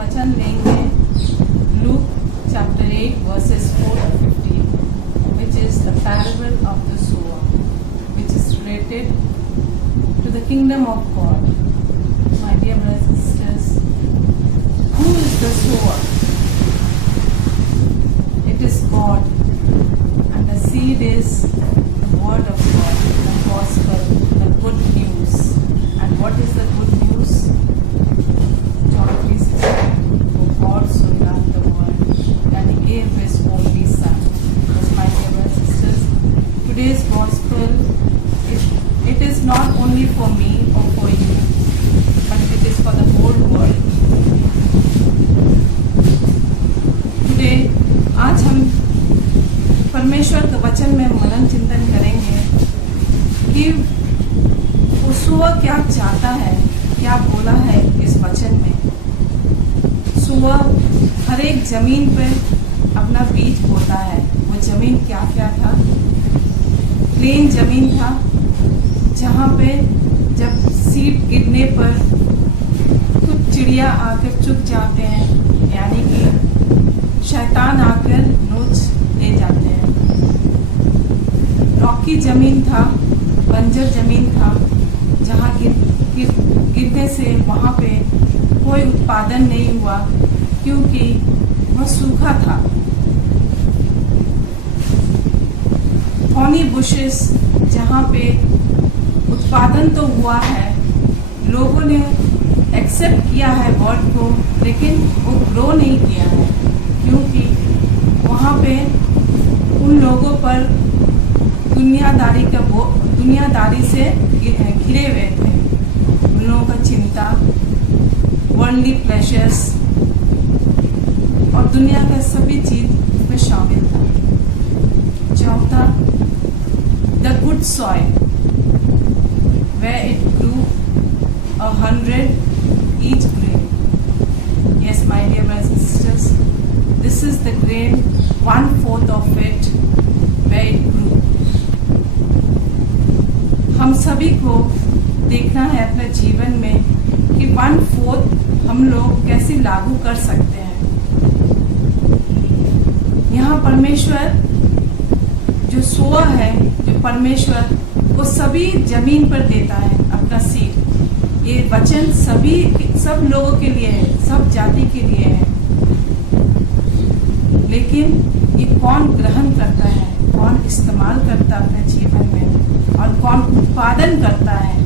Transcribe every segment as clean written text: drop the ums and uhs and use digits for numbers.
वचन लेंगे Luke chapter 8 verses 4 to 15, which is the parable of the sower, which is related to the kingdom of God. My dear brothers and sisters, who is the sower? It is God, and the seed is the word of God, the gospel, the good news. And what is the good news? John 3:16, for God so loved the world that He gave His only Son. Yes, my dear brothers and sisters, today's gospel, it is not only for me or for you, but it is for the whole world. Today, आज हम परमेश्वर के वचन में मनन चिंतन करेंगे कि सुअर क्या चाहता है, क्या बोला है इस वचन में। सुअर हर एक जमीन पे अपना बीज बोता है। वो जमीन क्या क्या था? प्लेन जमीन था, जहाँ पे जब सीड गिरने पर कुछ चिड़िया आकर चुग जाते हैं, यानी कि शैतान आकर नोच ले जाते हैं। रॉकी जमीन था, बंजर जमीन था, जहाँ गिरने से वहाँ पे कोई उत्पादन नहीं हुआ, क्योंकि वह सूखा था। थॉर्नी बुशेस, जहाँ पे उत्पादन तो हुआ है, लोगों ने एक्सेप्ट किया है वर्ड को, लेकिन वो ग्रो नहीं किया है, क्योंकि वहाँ पे उन लोगों पर दुनियादारी से घिरे हुए थे। उन लोगों का चिंता, वर्ल्डली प्लेजर्स और दुनिया का सभी चीज में शामिल था। चौथा, the good soil, where it grew 100 each grain. Yes, my dear brothers and sisters, this is the grain, 1/4 of it, where it grew. हम सभी को देखना है अपने जीवन में कि 1/4 हम लोग कैसे लागू कर सकते हैं। यहाँ परमेश्वर जो सोआ है, जो परमेश्वर वो सभी जमीन पर देता है अपना सीड। ये वचन सब लोगों के लिए है, सब जाति के लिए है, लेकिन ये कौन ग्रहण करता है, कौन इस्तेमाल करता है अपने जीवन में, और कौन उत्पादन करता है।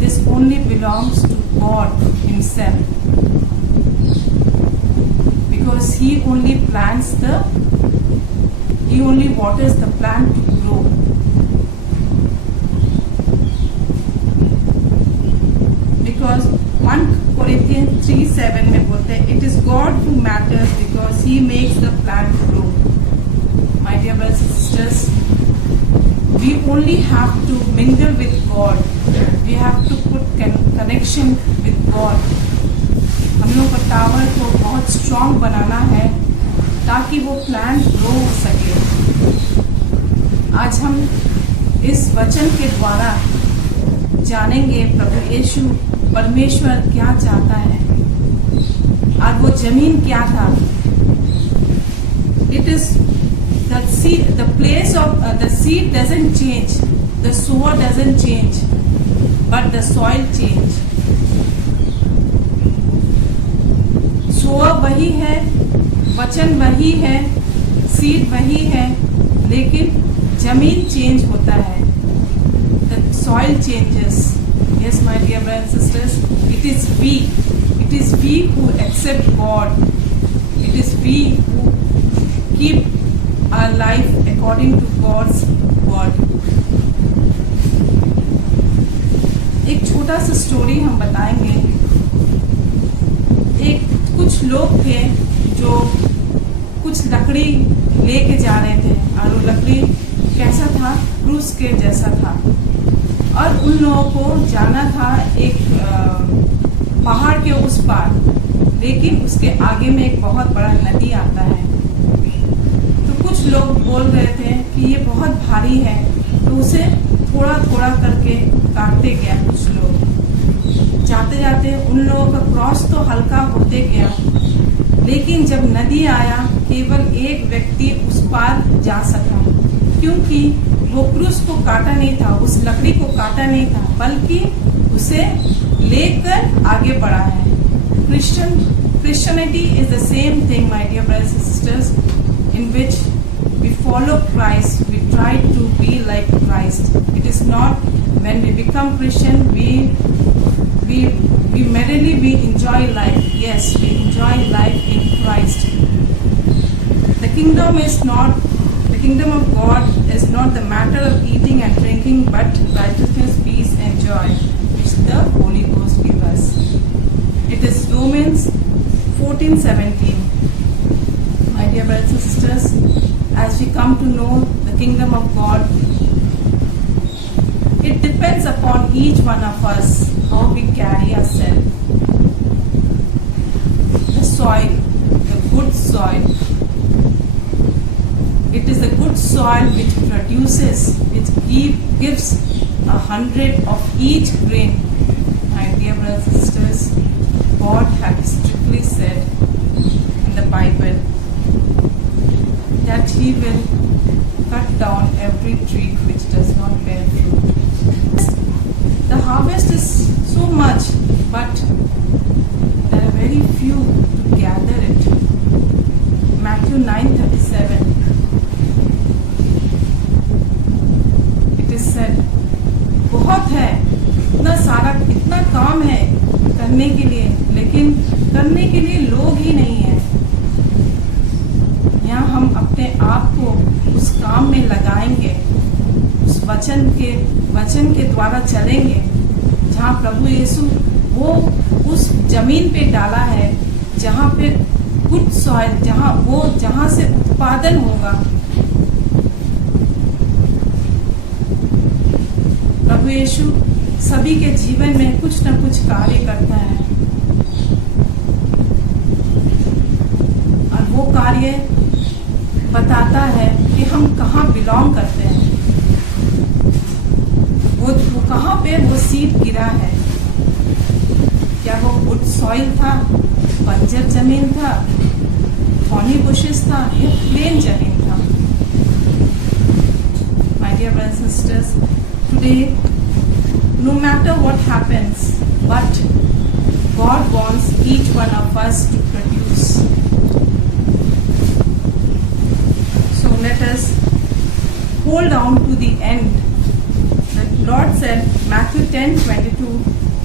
This only belongs to God himself, because he only waters the plant to grow. Because 1 Corinthians 3:7 में बोलते हैं, it is God who matters because He makes the plant grow. My dear brothers and sisters, we only have to mingle with God. We have to put connection with God. हम लोग का tower को बहुत strong बनाना है ताकि वो plant grow हो सके। आज हम इस वचन के द्वारा जानेंगे प्रभु यीशु परमेश्वर क्या चाहता है और वो जमीन क्या था। It is the place of the seed doesn't change, the sower doesn't change, but the soil change. Sower वही है, वचन वही है, सीड वही है, लेकिन जमीन चेंज होता है। The soil changes. Yes, my dear brothers and sisters, it is we who accept God. It is we who keep our life according to God's word. एक छोटा सा स्टोरी हम बताएंगे। कुछ लोग थे जो कुछ लकड़ी लेके जा रहे थे, और वो लकड़ी कैसा था? क्रूस के जैसा था, और उन लोगों को जाना था एक पहाड़ के उस पार, लेकिन उसके आगे में एक बहुत बड़ा नदी आता है। तो कुछ लोग बोल रहे थे कि ये बहुत भारी है, तो उसे थोड़ा थोड़ा करके काटते गया कुछ लोग। जाते जाते उन लोगों का क्रॉस तो हल्का होते गया, लेकिन जब नदी आया केवल एक व्यक्ति उस पार जा सका, क्योंकि वो क्रूस को काटा नहीं था, उस लकड़ी को काटा नहीं था, बल्कि उसे लेकर आगे बढ़ा है। Christianity is the same thing, my dear brothers and sisters, in which we follow Christ, we try to be like Christ. It is not when we become Christian, we merely we enjoy life. Yes, we enjoy life in Christ. The kingdom of God is not the matter of eating and drinking, but righteousness, peace and joy, which the Holy Ghost gives us. It is Romans 14:17. My dear brothers and sisters, as we come to know the kingdom of God, it depends upon each one of us how we carry ourselves. The soil, the good soil. It is the good soil which produces, which gives 100 of each grain. My dear brothers and sisters, God has strictly said in the Bible that He will cut down every tree which does not bear fruit. The harvest is so much, but there are very few to gather it. Matthew 9:37. It is said, बहुत है, इतना काम है करने के लिए, लेकिन करने के लिए लोग ही नहीं है। यहाँ हम अपने आप को उस काम में लगाएंगे, उस वचन के द्वारा चलेंगे, जहाँ प्रभु यीशु वो उस जमीन पे डाला है, जहाँ पे गुड सॉइल, जहाँ से उत्पादन होगा। प्रभु यीशु सभी के जीवन में कुछ न कुछ कार्य करता है, और वो कार्य बताता है कि हम कहाँ बिलोंग करते हैं, वो कहाँ पे वो सीड गिरा है। क्या वो गुड सॉइल था, बंजर जमीन था, थॉर्नी बुशेस था, या प्लेन जमीन था। My dear brothers and sisters, today no matter what happens, but God wants each one of us to produce. So let us hold on to the end. The Lord said, Matthew 10:22,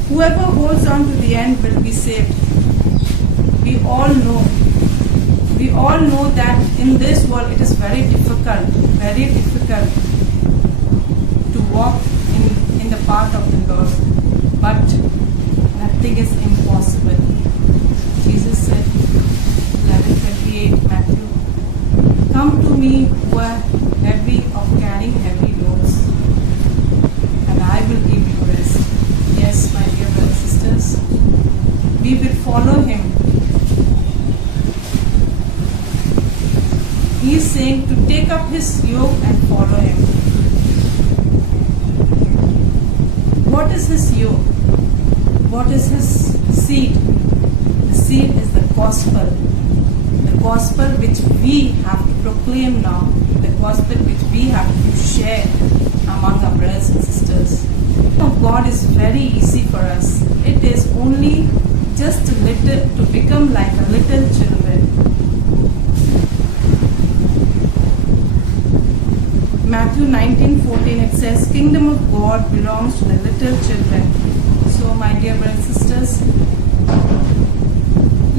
whoever holds on to the end will be saved. We all know that in this world it is very difficult to walk in the path of the Lord, but nothing is impossible. Jesus said, 11:28 Matthew, come to me who are heavy of carrying heavy loads, and I will give you rest. Yes, my dear brothers and sisters, we will follow Him. He is saying to take up His yoke and follow Him. What is His yoke? What is His seed? The seed is the gospel which we have to proclaim now, the gospel which we have to share among our brothers and sisters. God is very easy for us. It is only just a little to become like a little children. Matthew 19:14, it says, kingdom of God belongs to the little children. So my dear brothers and sisters,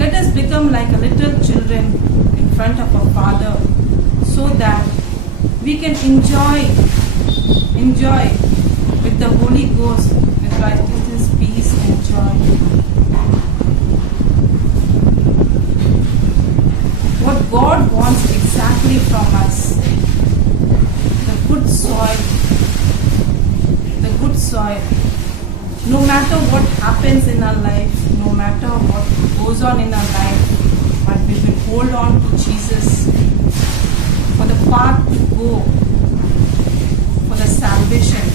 let us become like a little children in front of our Father, so that we can enjoy with the Holy Ghost, with righteousness, peace and joy. What God wants exactly from us, the good soil. No matter what happens in our life, no matter what goes on in our life, but we will hold on to Jesus for the path to go, for the salvation,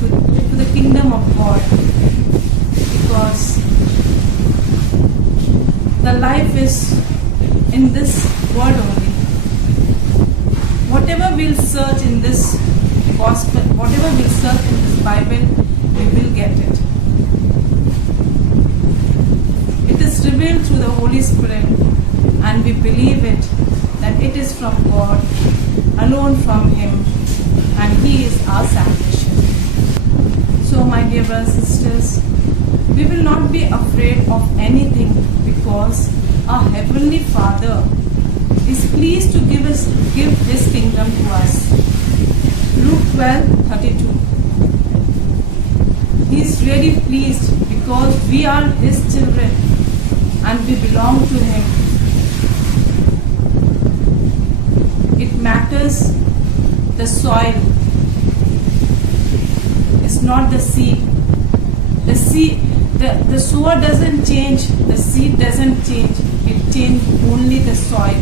to the kingdom of God. is in this word only. Whatever we'll search in this gospel, whatever we'll search in this Bible, we will get it. It is revealed through the Holy Spirit, and we believe it, that it is from God, alone from Him, and He is our salvation. So my dear brothers and sisters, we will not be afraid of anything, because our Heavenly Father is pleased to give His kingdom to us. Luke 12:32. He is really pleased because we are His children and we belong to Him. It matters the soil. It's not the seed. The seed, the sower doesn't change, the seed doesn't change. It changes only the soil.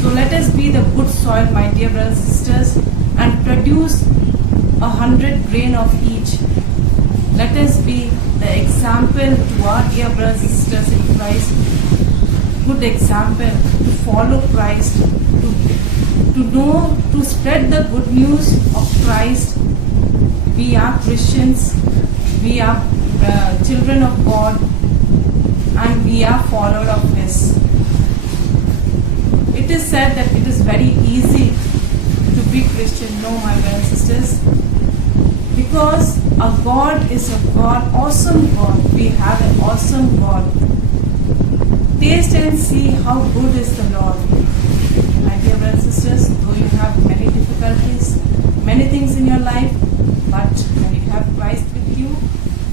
So let us be the good soil, my dear brothers and sisters, and produce 100 grain of each. Let us be the example to our dear brothers and sisters in Christ. Good example to follow Christ, to know, to spread the good news of Christ. We are Christians, we are children of God, and we are followers of His. It is said that it is very easy to be Christian. No, my brothers and sisters, because our God is a God, awesome God. We have an awesome God. Taste and see how good is the Lord. My dear brothers and sisters, though you have many difficulties, many things in your life, but when you have Christ with you,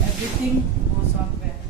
everything goes on well.